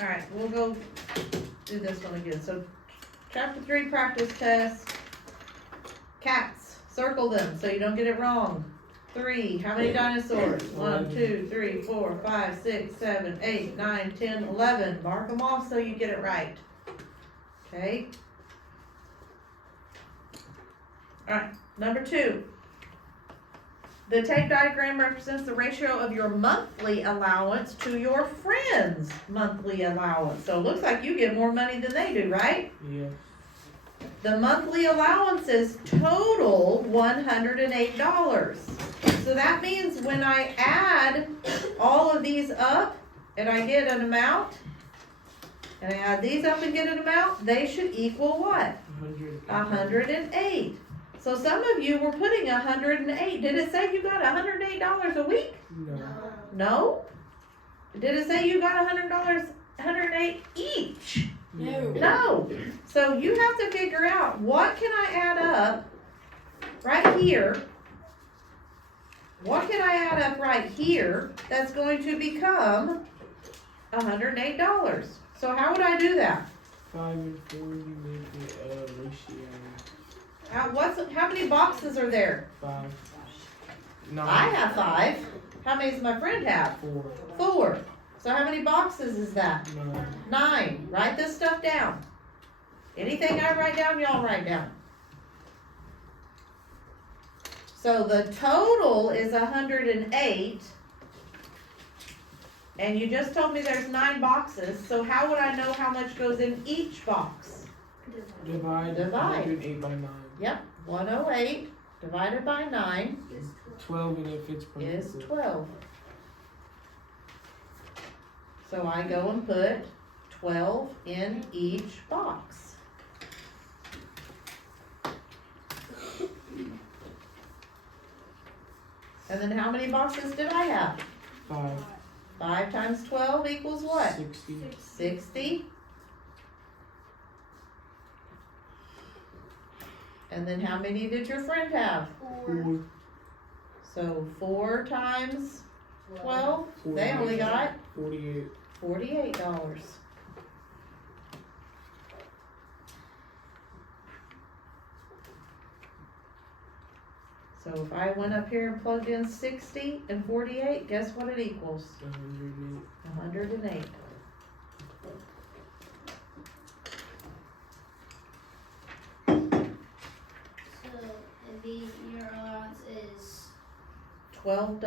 Alright, we'll go do this one again. So, chapter 3 practice test. Cats, circle them so you don't get it wrong. 3, how many dinosaurs? 1, 2, 3, 4, 5, 6, 7, 8, 9, 10, 11. Mark them off so you get it right. Okay. Alright, number 2. The tape diagram represents the ratio of your monthly allowance to your friend's monthly allowance. So it looks like you get more money than they do, right? Yeah. The monthly allowances total $108. So that means when I add all of these up and I get an amount, and I add these up and get an amount, they should equal what? 108. So some of you were putting 108. Did it say you got $108 a week? No. No? Did it say you got $108 each? No. No. So you have to figure out, what can I add up right here? What can I add up right here that's going to become $108? So how would I do that? 5 and 4, you make it ratio. How many boxes are there? 5. 9. I have 5. How many does my friend have? 4. 4. So how many boxes is that? 9. Write this stuff down. Anything I write down, y'all write down. So the total is 108. And you just told me there's 9 boxes. So how would I know how much goes in each box? Divide 108 by 9. Yep, 108 divided by 9 12, and it fits perfectly. is 12. So I go and put 12 in each box. And then how many boxes did I have? 5. 5 times 12 equals what? 60. 60. And then how many did your friend have? 4. So 4 times 12, they only got 48. $48. So if I went up here and plugged in 60 and 48, guess what it equals? 108. Your allowance is $12.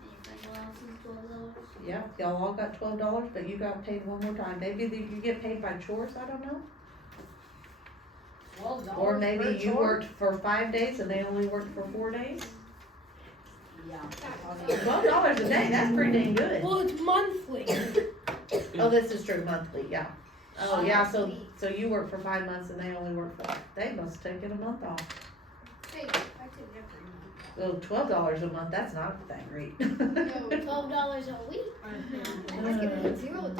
and your friend's allowance is $12. Yep, y'all all got $12, but you got paid one more time. Maybe you get paid by chores, I don't know. $12 Or per maybe you chore? worked for 5 days and they only worked for 4 days. Yeah. $12 a day, that's pretty dang good. Well, it's monthly. Oh, this is true, monthly, yeah. Oh, yeah, so you work for 5 months and they only work for, they must have taken a month off. Hey, I took every Well, $12 a month, that's not that great. month. No, $12 a week. That's getting $0.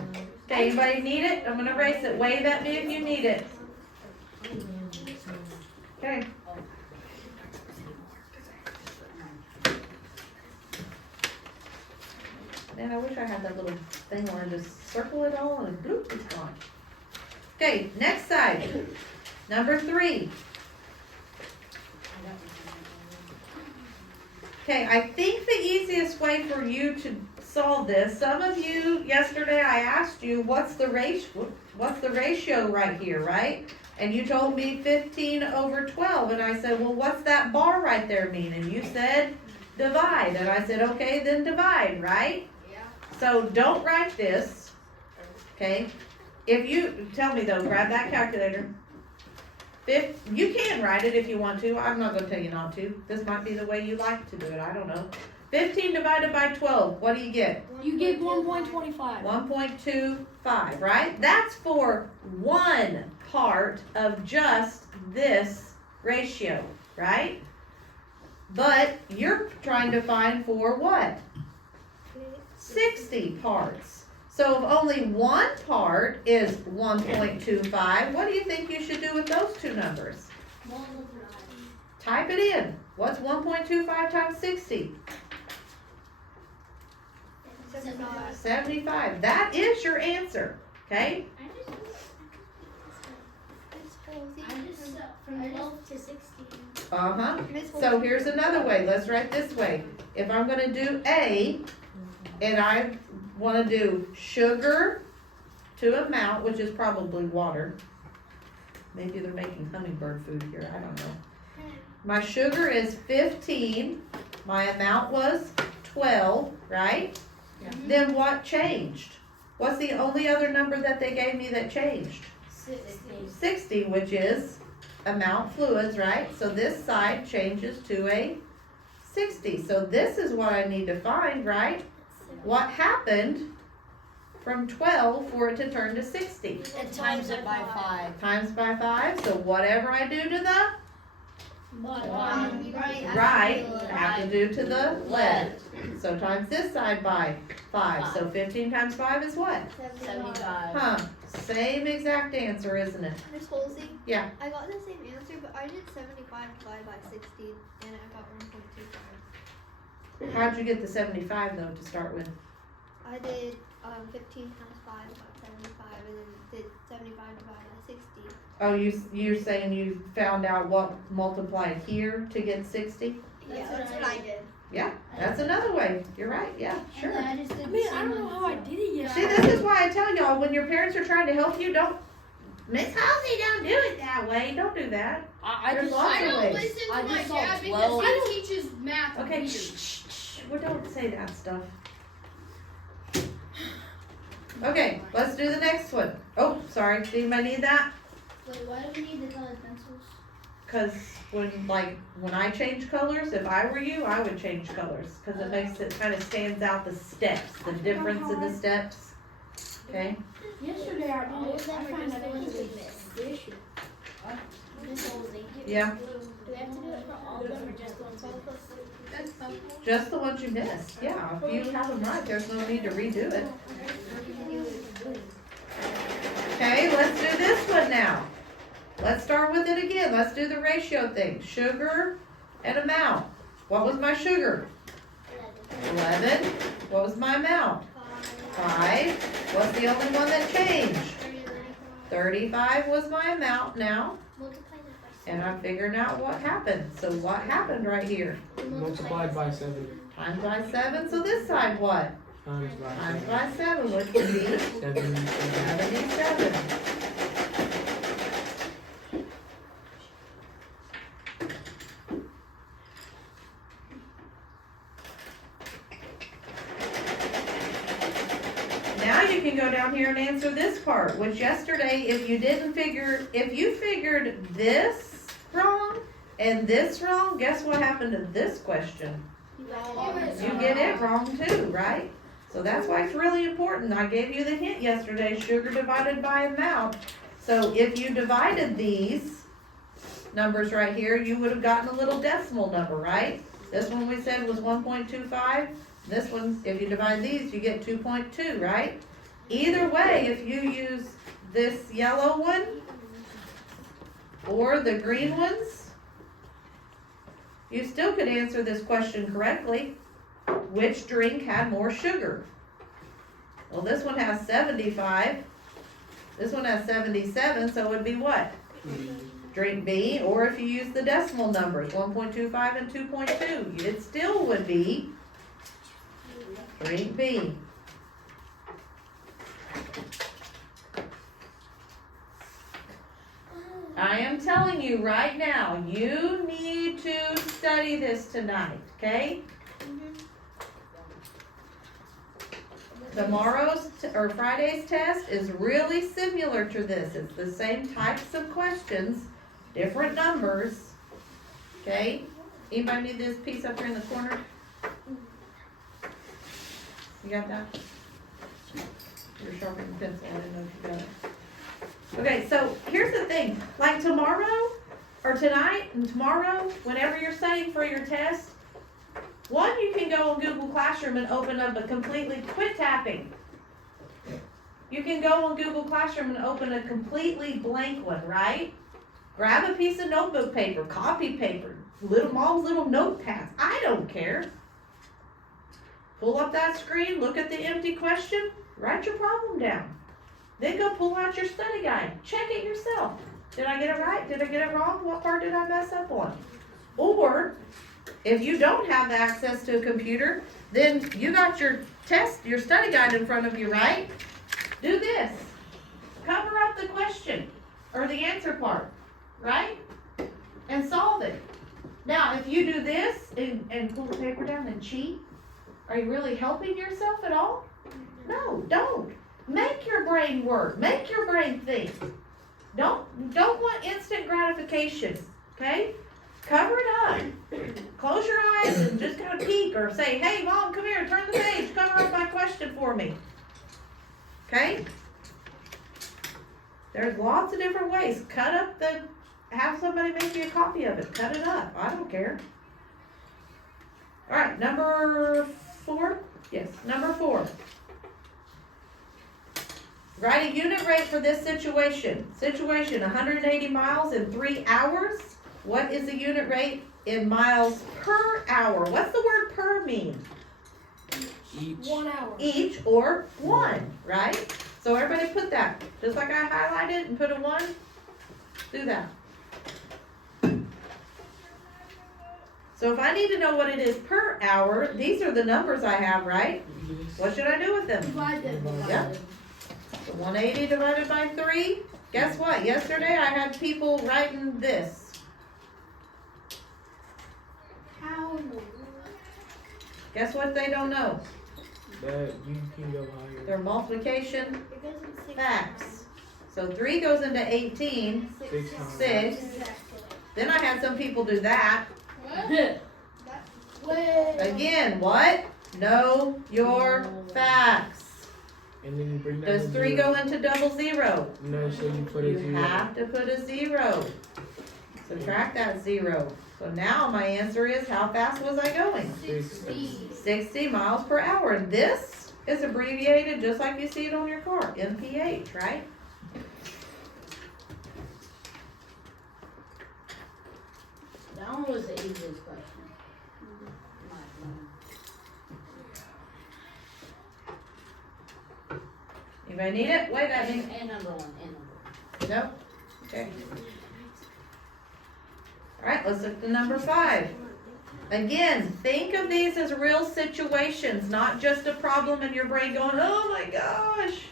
Okay, anybody need it? I'm gonna erase it. Wave at me if you need it. Okay. Man, I wish I had that little thing where I just circle it all and bloop, it's gone. Okay, next side. Number 3. Okay, I think the easiest way for you to solve this, some of you, yesterday I asked you, what's the ratio right here, right? And you told me 15/12, and I said, well, what's that bar right there mean? And you said, divide, and I said, okay, then divide, right? Yeah. So don't write this, okay? If you, tell me though, grab that calculator. You can write it if you want to. I'm not gonna tell you not to. This might be the way you like to do it, I don't know. 15 divided by 12, what do you get? You get 1.25. 1.25, right? That's for one part of just this ratio, right? But you're trying to find for what? 60 parts. So if only one part is 1.25, what do you think you should do with those two numbers? Type it in. What's 1.25 times 60? 75. 75. That is your answer, okay? From 12 to 16. Uh-huh. So here's another way. Let's write this way. If I'm gonna do A, and I wanna do sugar to amount, which is probably water. Maybe they're making hummingbird food here, I don't know. My sugar is 15, my amount was 12, right? Yeah. Then what changed? What's the only other number that they gave me that changed? 60, which is amount fluids, right? So this side changes to a 60. So this is what I need to find, right? What happened from 12 for it to turn to 60? And times it by 5. Times by 5, so whatever I do to the right, I have to do to the left. So times this side by 5. So 15 times 5 is what? 75. Huh, same exact answer, isn't it? Miss Halsey? Yeah. I got the same answer, but I did 75 divided by 60, and I got 1.25. How'd you get the 75 though to start with? I did 15 times 5 about 75, and then did 75 divided by 60. Oh, you're saying you found out what multiplied here to get 60? Yeah, that's what I did. Yeah, that's another way. You're right, yeah, sure. I mean, I don't know how I did it yet. See, this is why I tell y'all, when your parents are trying to help you, don't, Miss Halsey, don't do it that way. Don't do that. I There's just lots I of don't ways. listen I to my just saw dad 12. because he teaches math Okay, weird. shh. Well, don't say that stuff. Okay, let's do the next one. Oh, sorry, did anybody need that? Wait, why do we need the colored pencils? Cause when I change colors, if I were you, I would change colors. Cause it makes it kind of stands out the steps, the difference in the steps. Okay? Yesterday I All did of it. them I are found just out the it ones was we a missed. tradition. Miss Halsey. Yeah, Do we have to do it for all of them or just the ones we missed? That's fine. just the ones you missed. Yeah, if you have them right, there's no need to redo it. Okay, let's do this one now. Let's start with it again. Let's do the ratio thing. Sugar and amount. What was my sugar? 11. What was my amount? 5. What's the only one that changed? 35 was my amount now. Multiply that by And I'm figuring out what happened. So what happened right here? Multiplied by 7. Times by 7. So this side what? Times by Times 7. by 7, which would be 77. 77. Now you can go down here and answer this part, which yesterday, if you figured this wrong and this wrong, guess what happened to this question? You get it wrong too, right? So that's why it's really important. I gave you the hint yesterday, sugar divided by amount. So if you divided these numbers right here, you would have gotten a little decimal number, right? This one we said was 1.25. This one, if you divide these, you get 2.2, right? Either way, if you use this yellow one or the green ones, you still could answer this question correctly. Which drink had more sugar? Well, this one has 75. This one has 77, so it would be what? Drink B, or if you use the decimal numbers, 1.25 and 2.2, it still would be drink B. I am telling you right now, you need to study this tonight, okay? Tomorrow's or Friday's test is really similar to this. It's the same types of questions, different numbers. Okay? Anybody need this piece up here in the corner? You got that? You're sharpening the pencil, I didn't know if you got it. Okay, so here's the thing. Like tomorrow, or tonight, and tomorrow, whenever you're studying for your test, one, you can go on Google Classroom and open up a completely, quit tapping. You can go on Google Classroom and open a completely blank one, right? Grab a piece of notebook paper, copy paper, mom's little notepads. I don't care. pull up that screen, look at the empty question, write your problem down. Then go pull out your study guide, check it yourself. Did I get it right? Did I get it wrong? What part did I mess up on? Or, if you don't have access to a computer, then you got your test, your study guide in front of you, right? Do this. Cover up the question, or the answer part, right? And solve it. Now, if you do this and pull the paper down and cheat, are you really helping yourself at all? No, don't. Make your brain work. Make your brain think. Don't want instant gratification, okay? Cover it up. Close your eyes and just kind of peek or say, hey, Mom, come here, turn the page, cover up my question for me. Okay? There's lots of different ways. Have somebody make you a copy of it. Cut it up. I don't care. All right, number 4. Yes, number 4. Write a unit rate for this situation. Situation, 180 miles in 3 hours. What is the unit rate in miles per hour? What's the word per mean? Each. 1 hour. Each or one, right? So everybody put that. Just like I highlighted and put a 1, do that. So if I need to know what it is per hour, these are the numbers I have, right? What should I do with them? Divide them. Yep. So 180 divided by 3. Guess what? Yesterday I had people writing this. How? Guess what they don't know? That you can go higher. Their multiplication It goes in 6 facts. So 3 goes into 18. 6 times. 6. Exactly. Then I had some people do that. Wait. Again, what? Know your facts. And then you bring down Does the 3 zero. go into double 0? No, so you put a You 0. have to put a 0. Subtract that 0. So now my answer is, how fast was I going? 60 miles per hour. And this is abbreviated just like you see it on your car, MPH, right? That one was the easiest question. Anybody need it? Wait, I need And number 1, and number 1. No? Okay. Alright, let's look at number 5. Again, think of these as real situations, not just a problem in your brain going, oh my gosh.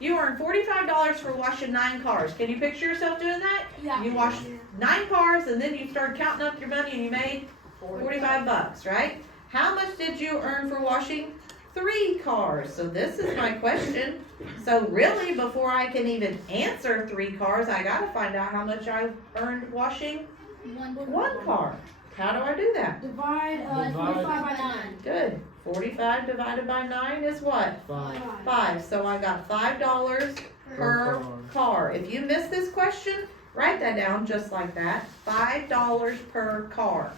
You earned $45 for washing 9 cars. Can you picture yourself doing that? Yeah. You washed 9 cars and then you started counting up your money and you made 45 bucks, right? How much did you earn for washing 3 cars? So this is my question. So really, before I can even answer 3 cars, I gotta find out how much I earned washing 1 car. How do I do that? Divide 45 by 9. Good. 45 divided by 9 is what? 5. 5. So I got $5 per car. If you miss this question, write that down just like that. $5 per car.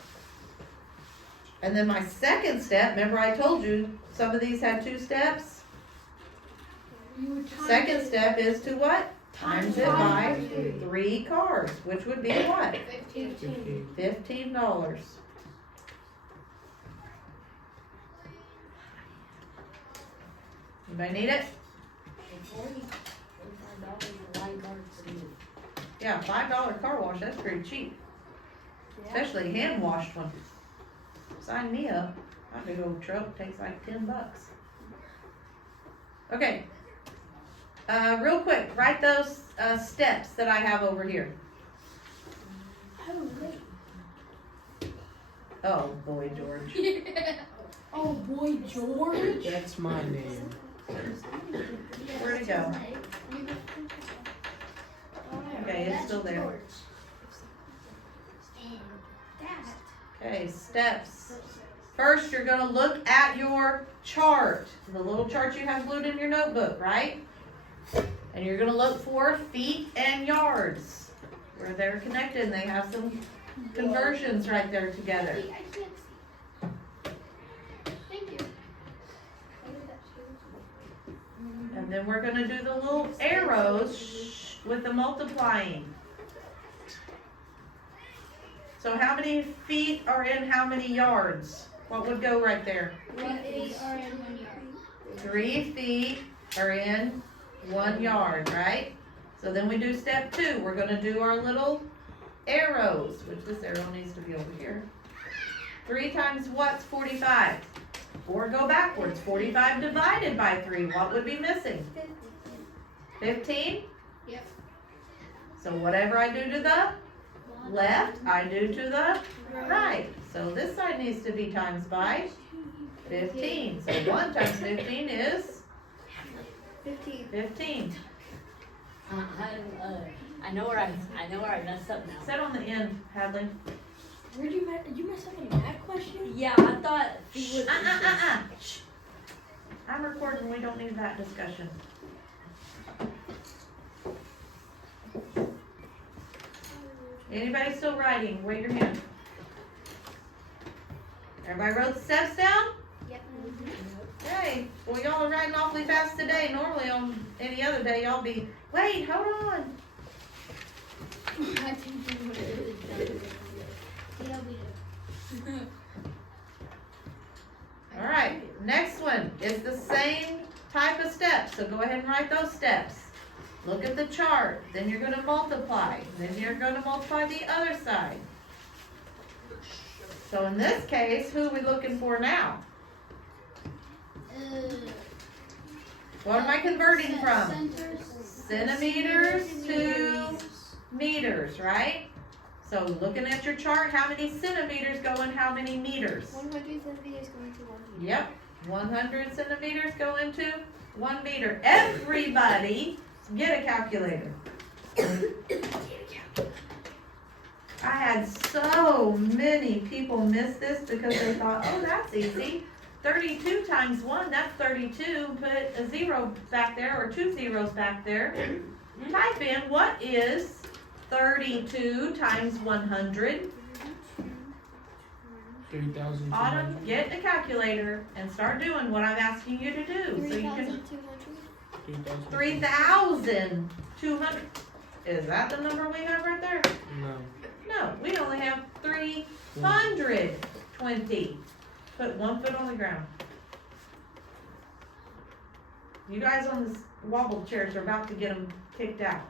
And then my second step, remember I told you some of these had 2 steps? You would times Second it. step is to what? Times it by 3 cars, which would be what? 15. $15. Anybody need it? Yeah, $5 car wash, that's pretty cheap. Especially hand washed one. Sign me up. My big old truck takes like $10. Okay. Real quick, write those steps that I have over here. Oh, wait. Oh boy, George. Oh boy, George. That's my name. Where'd it go? Okay, it's still there. Okay, steps. First, you're gonna look at your chart. The little chart you have glued in your notebook, right? And you're gonna look for feet and yards. Where they're connected, and they have some conversions right there together. I can't see. Thank you. And then we're gonna do the little arrows with the multiplying. So how many feet are in how many yards? What would go right there? What 8 are in 1 yard? 3 feet are in 1 yard, right? So then we do step 2. We're gonna do our little arrows, which this arrow needs to be over here. 3 times what's 45? Or go backwards. 45 divided by 3. What would be missing? 15? Yep. So whatever I do to the left, I do to the right. So this side needs to be times by 15. So 1 times 15 is 15. 15. I know where I messed up now. Sit on the end, Hadley. Where'd you mess up on a math question? Yeah, I thought he was. Shh. I'm recording, we don't need that discussion. Anybody still writing? Wave your hand. Everybody wrote the steps down? Yep. Okay. Well, y'all are writing awfully fast today. Normally on any other day, y'all be, wait, hold on. I think you would have done. Yeah, we did. All right, next one is the same type of steps, so go ahead and write those steps. Look at the chart, then you're gonna multiply, then you're gonna multiply the other side. So in this case, who are we looking for now? What am I converting from? Centers. Centimeters to meters, right? So looking at your chart, how many centimeters go in how many meters? 100 centimeters going to 1 meter. Yep, 100 centimeters go into 1 meter. Everybody get a calculator. I had so many people miss this because they thought, oh, that's easy. 32 times 1, that's 32. Put a 0 back there or 2 zeros back there. Type in what is 32 times 100. 3,000. Autumn, get a calculator and start doing what I'm asking you to do. So you can 3,200. 3,200. Is that the number we have right there? No. No, we only have 320. Put 1 foot on the ground. You guys on this wobble chairs are about to get them kicked out.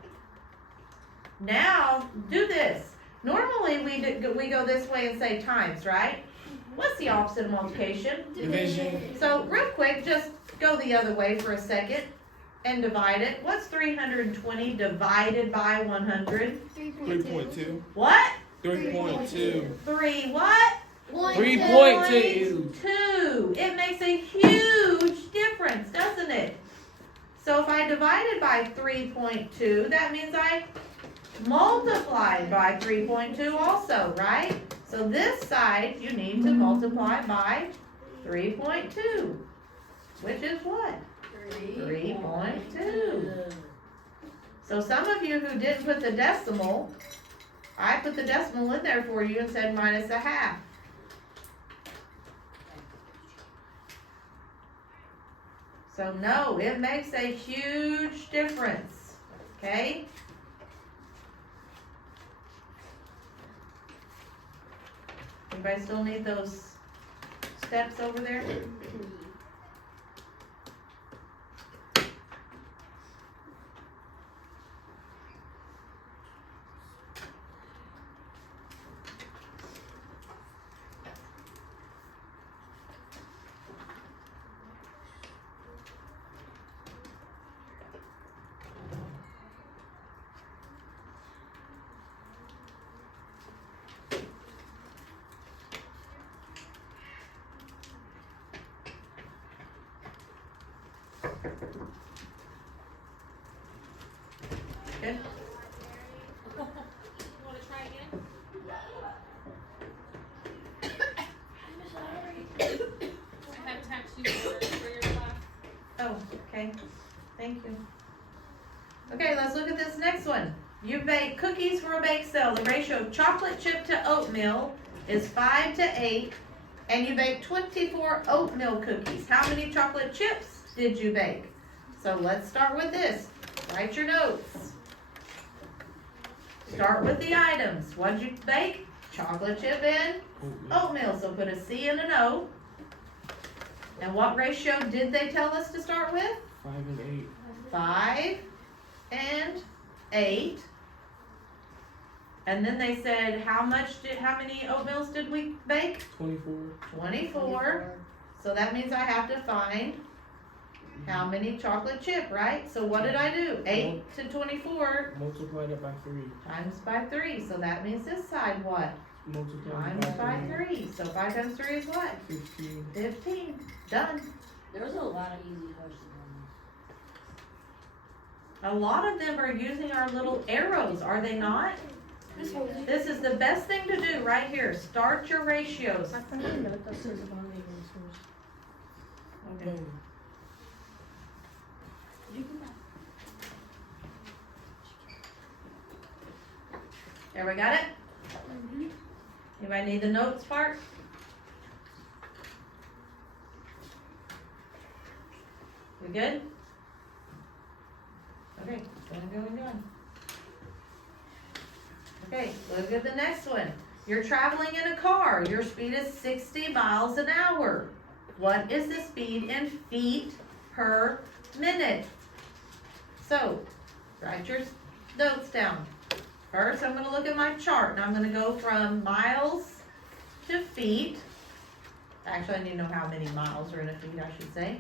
Now, do this. Normally we go this way and say times, right? What's the opposite of multiplication? Division. So real quick, just go the other way for a second and divide it. What's 320 divided by 100? 3.2. What? 3.2. 3 what? 3.2. 2. It makes a huge difference, doesn't it? So if I divided by 3.2, that means I multiplied by 3.2 also, right? So this side, you need to multiply by 3.2, which is what? 3.2. So some of you who didn't put the decimal, I put the decimal in there for you and said minus a half. So no, it makes a huge difference, okay? Anybody still need those steps over there? Good. Want to try again? I have tattoos for your class. Oh, okay, thank you. Okay, let's look at this next one. You bake cookies for a bake sale. The ratio of chocolate chip to oatmeal is 5 to 8, and you bake 24 oatmeal cookies. How many chocolate chips did you bake? So let's start with this. Write your notes. Start with the items. What did you bake? Chocolate chip and oatmeal. So put a C and an O. And what ratio did they tell us to start with? 5 and 8. 5 and 8. And then they said, how many oatmeals did we bake? 24. 24. So that means I have to find how many chocolate chip, right? So what did I do? 8 to 24 Multiply that by 3. times by 3. So that means this side what? Multiply Times by by 3. So 5 times 3 is what? 15. 15. Done. There was a lot of easy questions on A lot of them are using our little arrows, are they not? This is the best thing to do right here. Start your ratios. Okay. Everybody got it? Anybody need the notes part? We good? Okay, going. Okay, look at the next one. You're traveling in a car. Your speed is 60 miles an hour. What is the speed in feet per minute? So, write your notes down. First, I'm going to look at my chart, and I'm going to go from miles to feet. Actually, I need to know how many miles are in a feet, I should say.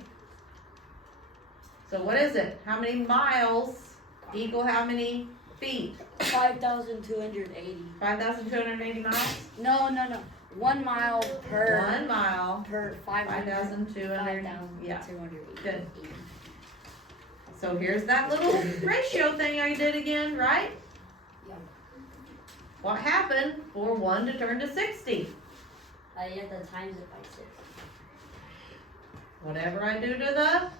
So what is it? How many miles equal how many feet? 5,280. 5,280 miles? No. 1 mile per. 1 mile. Per 5,280. Yeah. Good. So here's that little ratio thing I did again, right? Yeah. What happened for 1 to turn to 60? I had to times it by 6. Whatever I do to the left,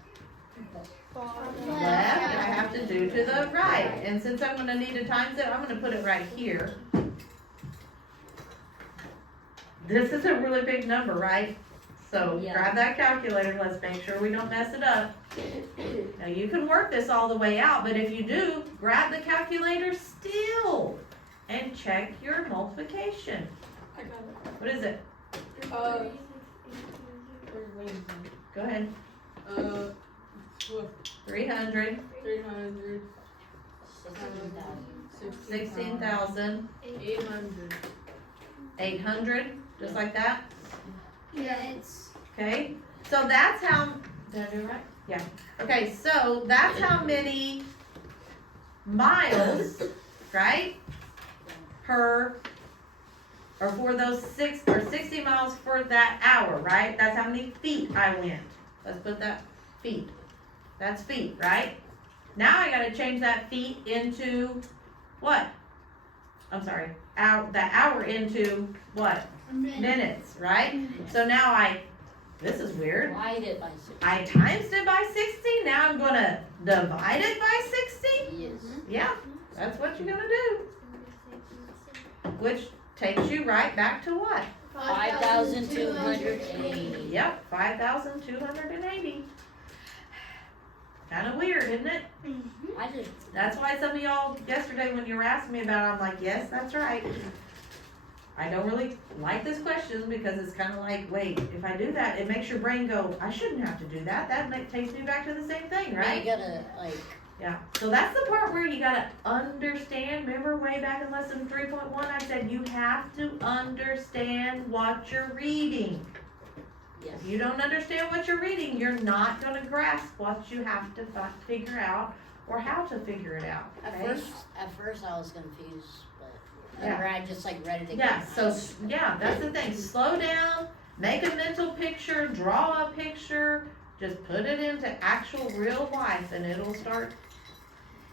I have to do to the right. And since I'm going to need to times it, I'm going to put it right here. This is a really big number, right? So Yeah. grab that calculator. Let's make sure we don't mess it up. Now you can work this all the way out, but if you do, grab the calculator still and check your multiplication. I got it. What is it? Where's Go ahead. what, 300, 300, 16,000, 800. 800, just like that. Yeah, it's Okay, so that's how, did I do it right? Yeah. Okay, so that's how many miles, right? Per, or for those 60 miles for that hour, right? That's how many feet I went. Let's put that feet. That's feet, right? Now I gotta change that feet into what? I'm sorry, that hour into what? Minutes, right? So now this is weird. Divide it by 6. I times it by 60, now I'm gonna divide it by 60? Yes. Yeah, that's what you're gonna do. Which takes you right back to what? 5,280. Yep, 5,280. Kinda weird, isn't it? I just. That's why some of y'all yesterday when you were asking me about it, I'm like, yes, that's right. I don't really like this question because it's kind of like, wait, if I do that, it makes your brain go, I shouldn't have to do that. That takes me back to the same thing, right? You gotta, like. Yeah. So that's the part where you gotta understand. Remember way back in lesson 3.1, I said you have to understand what you're reading. Yes. If you don't understand what you're reading, you're not gonna grasp what you have to figure out or how to figure it out. At Okay? first I was confused, but Yeah. whenever I just like read it again. Yeah, so, yeah, that's the thing. Slow down, make a mental picture, draw a picture, just put it into actual real life and it'll start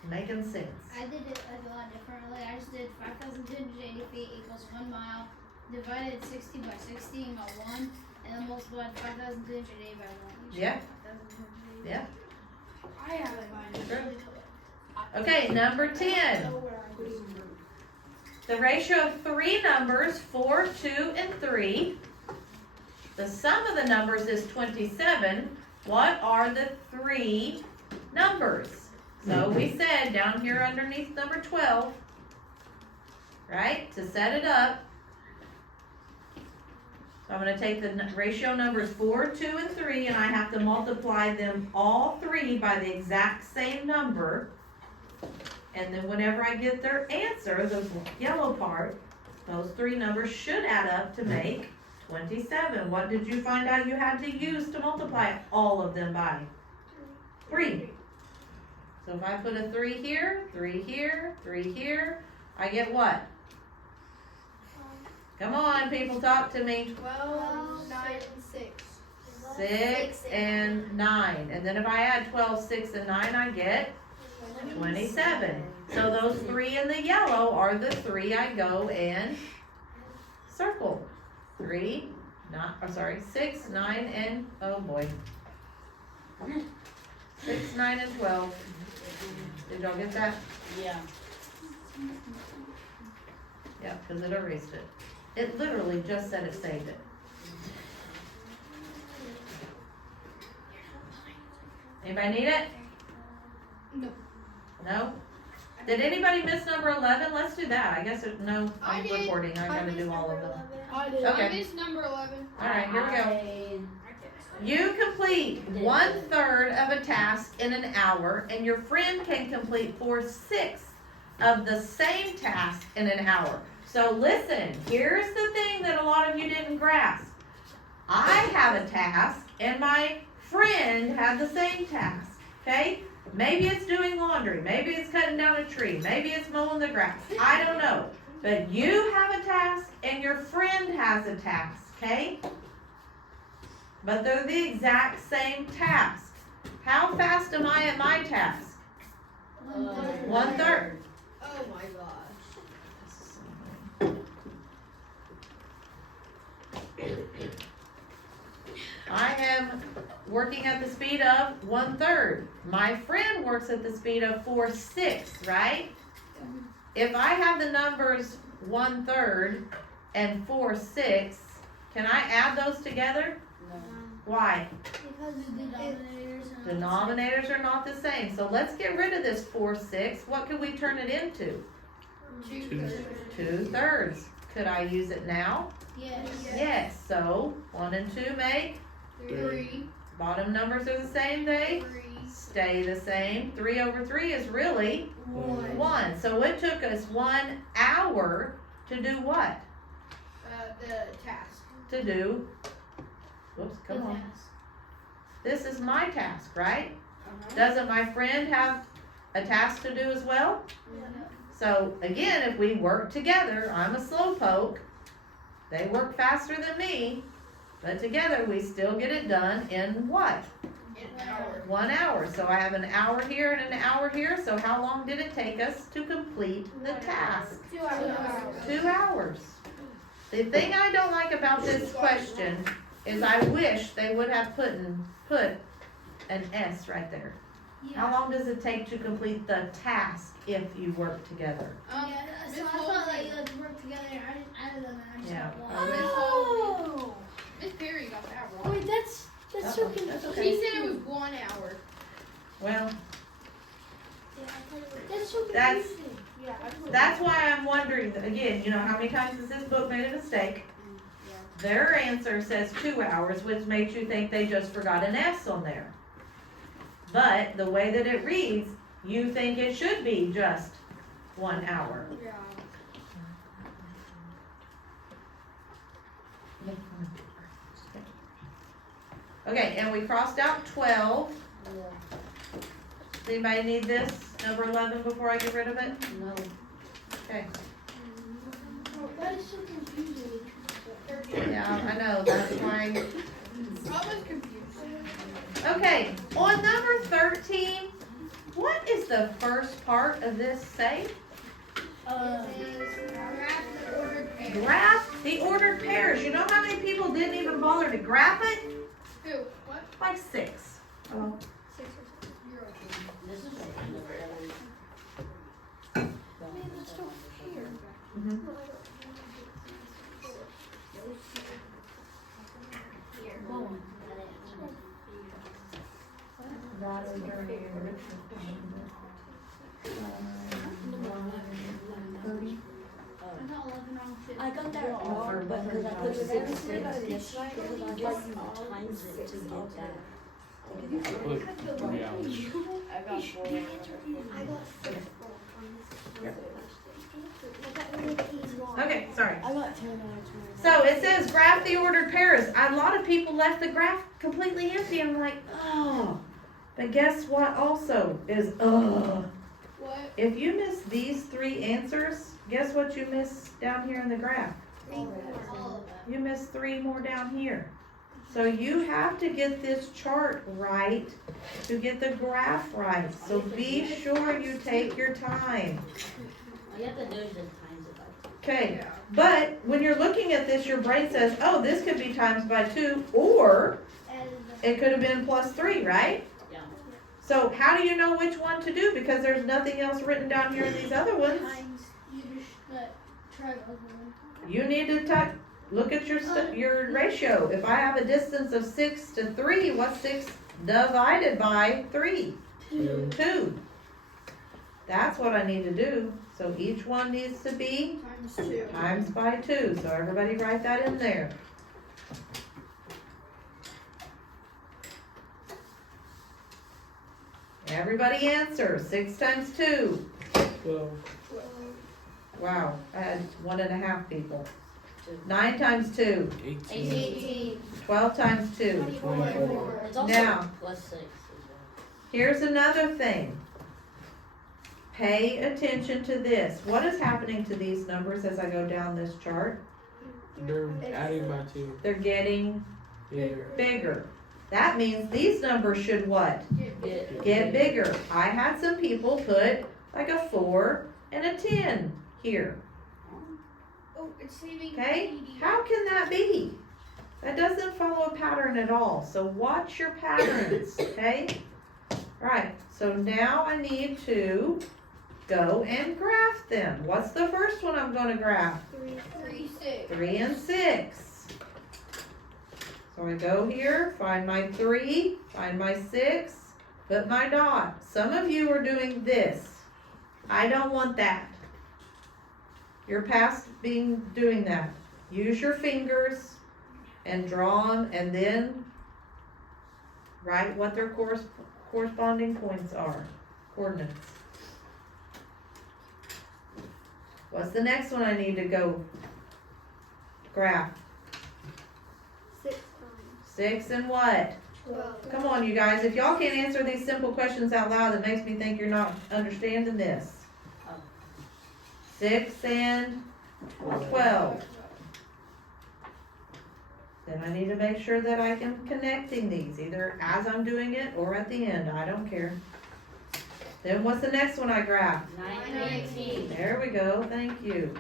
making sense. I did it a lot differently. I just did 5,280 feet equals 1 mile, divided 60 by 60 by 1, and then multiplied 5,280 by 1. Yeah. Yeah. I have it mine. Okay, number 10. The ratio of 3 numbers, 4, 2, and 3. The sum of the numbers is 27. What are the 3 numbers? So we said down here underneath number 12, right, to set it up. So I'm gonna take the ratio numbers 4, 2, and 3, and I have to multiply them all three by the exact same number. And then whenever I get their answer, the yellow part, those three numbers should add up to make 27. What did you find out you had to use to multiply all of them by? 3. So if I put a 3 here, 3 here, 3 here, I get what? Come on, people, talk to me. 12, 9, and 6. 6 and 9. And then if I add 12, 6, and 9, I get 27. So those three in the yellow are the three I go and circle. 3, 6, 9, and, oh boy. 6, 9, and 12. Did y'all get that? Yeah. Yeah, because it erased it. It literally just said it saved it. Anybody need it? No. No? Did anybody miss number 11? Let's do that. I guess, no, I I'm did. recording. I'm gonna do all of them. I did. Okay. I missed number 11. Alright, here we go. I- You complete 1/3 of a task in an hour, and your friend can complete 4/6 of the same task in an hour. So listen, here's the thing that a lot of you didn't grasp. I have a task, and my friend had the same task, okay? Maybe it's doing laundry, maybe it's cutting down a tree, maybe it's mowing the grass, I don't know. But you have a task, and your friend has a task, okay? But they're the exact same task. How fast am I at my task? 1/3. Oh my gosh. I am working at the speed of 1/3. My friend works at the speed of 4/6, right? If I have the numbers 1/3 and 4/6, can I add those together? No. Why? Because the denominators are Denominators are not the same. So let's get rid of this 4/6. What could we turn it into? 2/3. Could I use it now? Yes. Yes. So 1 and 2 make 3. bottom numbers are the same. They 3. stay the same. 3/3 is really 1. So it took us 1 hour to do what? The task. To do. Whoops, come on. This is my task, right? Doesn't my friend have a task to do as well? So again, if we work together, I'm a slowpoke. They work faster than me, but together we still get it done in what? An hour. 1 hour. So I have an hour here and an hour here. So how long did it take us to complete the task? 2 hours. 2 hours. The thing I don't like about this question is I wish they would have put an S right there. How long does it take to complete the task if you work together? Yeah, so I thought like you had to work together. I just added them and I just Yeah. got one. Oh! Miss Perry got that wrong. Wait, that's so confusing. That's She okay. said it was 1 hour. Well, That's so That's- confusing. Yeah, that's why I'm wondering, again, you know, how many times has this book made a mistake? Their answer says 2 hours, which makes you think they just forgot an S on there. But the way that it reads, you think it should be just 1 hour. Yeah. Okay, and we crossed out 12. Yeah. Does anybody need this, number 11, before I get rid of it? No. Okay. Oh, that is so confusing. Yeah, I know, that's why. I was confused. Okay, on number 13, what is the first part of this say? Graph the ordered pairs. You know how many people didn't even bother to graph it? Who? What? Like 6. Oh. 6 or 7. You're okay. This is like Man, that's so weird. Mhm. I got 11 wrong too. I got that wrong, but because I put 6 in this right, because I thought you times it to get that. Put 3 hours. I got 6 wrong on this. I got really keys wrong. Okay, sorry. I got 10 out of 20. So it says graph the ordered pairs. A lot of people left the graph completely empty. I'm like, oh. But guess what also is, What? if you miss these 3 answers, guess what you miss down here in the graph? All of that. You miss 3 more down here. So you have to get this chart right to get the graph right. So be sure you take your time. All you have to do is just times it by 2. Okay, Yeah. but when you're looking at this, your brain says, oh, this could be times by 2, or And it could have been plus 3, right? Yeah. So how do you know which one to do? Because there's nothing else written down here in these other ones. times you just try both of them. You need to look at your ratio. If I have a distance of 6 to 3, what's 6 divided by 3? 2. That's what I need to do. So each one needs to be Times 2. times by 2. So everybody write that in there. Everybody answer. 6 times 2. 12. Wow, I had 1.5 people. 9 times 2. 18. 18. 12 times 2. 24. It's also Now. plus 6 as well. Here's another thing. Pay attention to this. What is happening to these numbers as I go down this chart? They're adding by 2. They're getting Here. bigger. That means these numbers should what? Get bigger. I had some people put like a 4 and a 10 here. Oh, it's saving. Okay? How can that be? That doesn't follow a pattern at all. So watch your patterns, okay? Right, so now I need to go and graph them. What's the first one I'm gonna graph? 3, 6. 3 and 6. So I go here, find my 3, find my 6, put my dot. Some of you are doing this. I don't want that. You're past doing that. Use your fingers and draw them and then write what their corresponding points are, coordinates. What's the next one I need to go graph? 6 times 6 and what? 12. Come on, you guys. If y'all can't answer these simple questions out loud, it makes me think you're not understanding this. 6 and 12. Then I need to make sure that I am connecting these, either as I'm doing it or at the end. I don't care. Then what's the next one I graph? 9 and 18. There we go. Thank you.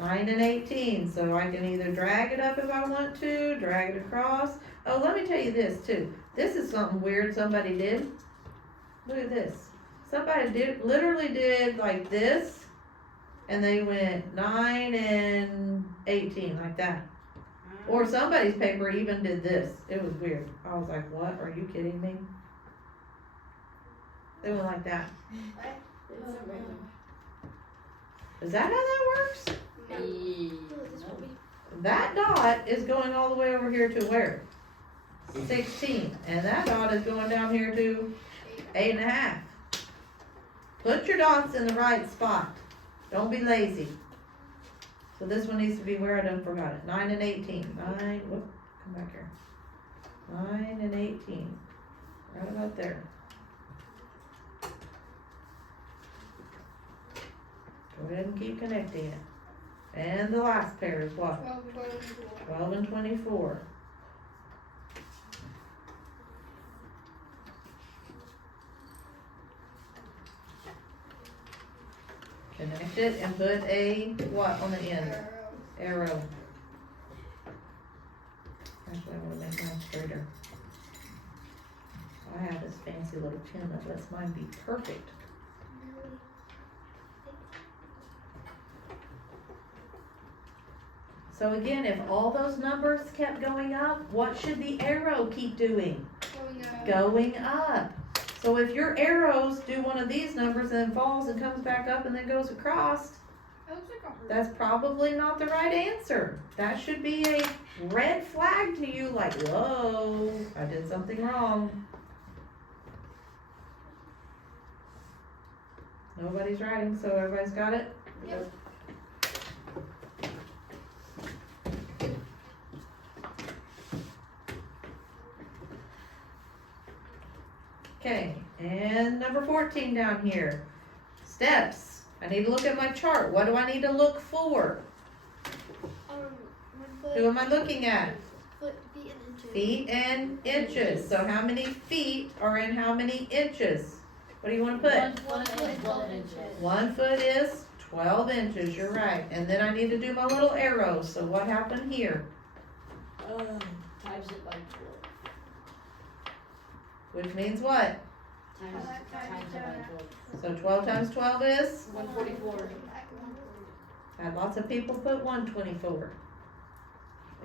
9 and 18. So I can either drag it up if I want to, drag it across. Oh, let me tell you this too. This is something weird somebody did. Look at this. Somebody literally did like this, and they went 9 and 18 like that. Or somebody's paper even did this. It was weird. I was like, what? Are you kidding me? They went like that. Is that how that works? That dot is going all the way over here to where? 16. And that dot is going down here to 8.5. Put your dots in the right spot. Don't be lazy. So this one needs to be where I done forgot it. 9 and 18. 9, whoop, come back here. 9 and 18. Right about there. Go ahead and keep connecting it. And the last pair is what? 12 and 24. Connect it and put a what on the end? Arrow. Actually, I want to make mine straighter. I have this fancy little pen that lets mine be perfect. So again, if all those numbers kept going up, what should the arrow keep doing? Going up. So if your arrows do one of these numbers and then falls and comes back up and then goes across, It looks like a heart. That's probably not the right answer. That should be a red flag to you, like, whoa, I did something wrong. Nobody's writing, so everybody's got it? Yep. Okay, and number 14 down here. Steps. I need to look at my chart. What do I need to look for? My foot. Who am I looking at? Foot, feet, and inches. Feet and inches. So how many feet are in how many inches? What do you want to put? 1 foot is 12 inches. 1 foot is 12 inches, you're right. And then I need to do my little arrows. So what happened here? Times it by 12. Which means what? Times it by 12. So 12 times 12 is? 144. Had lots of people put 124.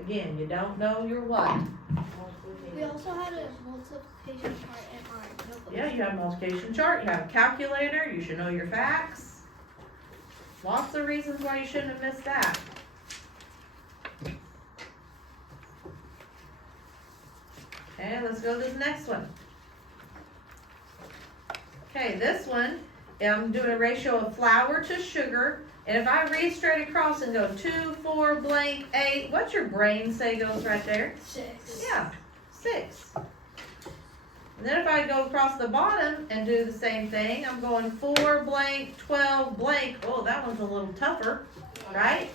Again, you don't know your what? We also had a multiplication chart in our notebook. Yeah, you have a multiplication chart, you have a calculator, you should know your facts. Lots of reasons why you shouldn't have missed that. Okay, let's go to this next one. Okay, this one, I'm doing a ratio of flour to sugar. And if I read straight across and go 2, 4, blank, 8, what's your brain say goes right there? 6. Yeah, 6. And then if I go across the bottom and do the same thing, I'm going 4, blank, 12, blank. Oh, that one's a little tougher, right?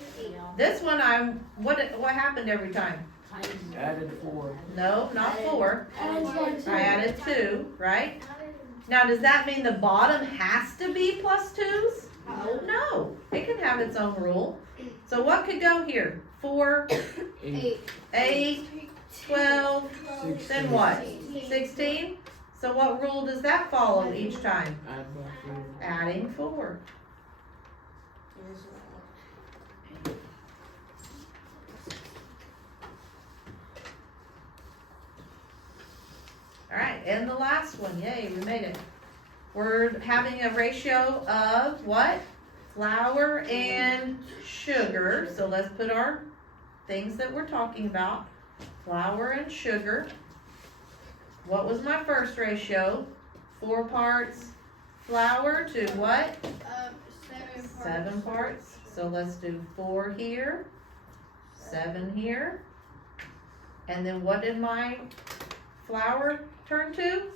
This one, what happened every time? Added 4. No, not 4. I added 2, right? Now, does that mean the bottom has to be plus 2s? No, it can have its own rule. So what could go here? 4, 8. 8, 12, 16. then what? 16? So what rule does that follow each time? Add by 4. Adding 4. Alright, and the last one, yay, we made it. We're having a ratio of what? Flour and sugar. So let's put our things that we're talking about. Flour and sugar. What was my first ratio? 4 parts flour to what? 7 parts. So let's do 4 here, 7 here. And then what did my flour turn to?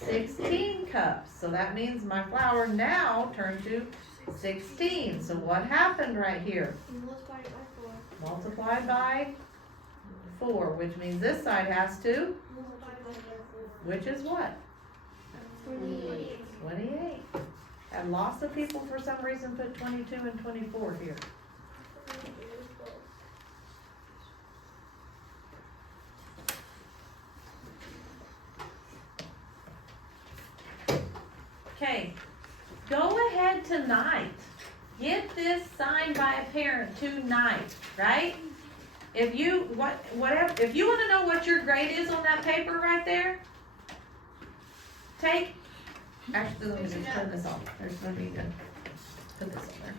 16 cups. So that means my flour now turned to 16. So what happened right here? Multiplied by 4. Multiplied by 4, which means this side has to, Multiplied by 4. which is what? 28. 28. And lots of people for some reason put 22 and 24 here. Okay, go ahead tonight. Get this signed by a parent tonight, right? If you if you want to know what your grade is on that paper right there, actually let me just turn this off. There's no need to put this on there.